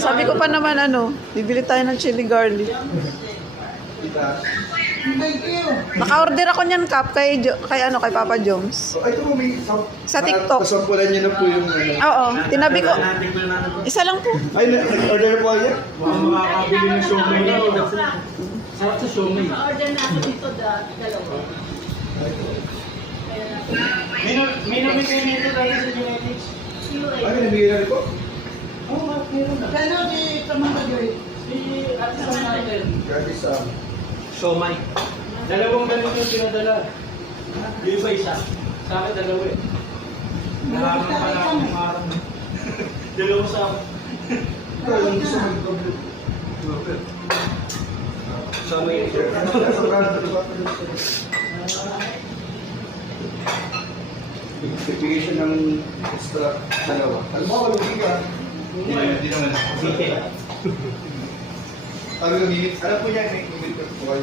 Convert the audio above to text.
Sabi ko pa naman bibili tayo ng chili garlic. Naka-order ako niyan, Kap, kay Papa Jones. Ay, ito mo may... Sa TikTok. Kasampulan niyo na po yung... Oo, tinabi ko. Isa lang po. Ay, order po yan? Makakabili ng siomay na. Sarap sa siomay. Order na ako dito, dalawa. May namigay nito dahil sa genetics. Ay, nabigyan na rin po? Oo, meron na. Kano di Tamanta Joy? Si Ate Sam natin. Gratis Siomay. Dalawang ganito yung pinadala. Yung iba isa. Sa akin dalawa eh. Maraming pala akong marang. Dalawa sa akin. Ito, yung gusto mag-double. Siomay. Bigay siya ng extra dalawa. Alam mo, walang ka. Hindi naman. Sige. Sabi ko, alam po niya, may kumit ko po kayo.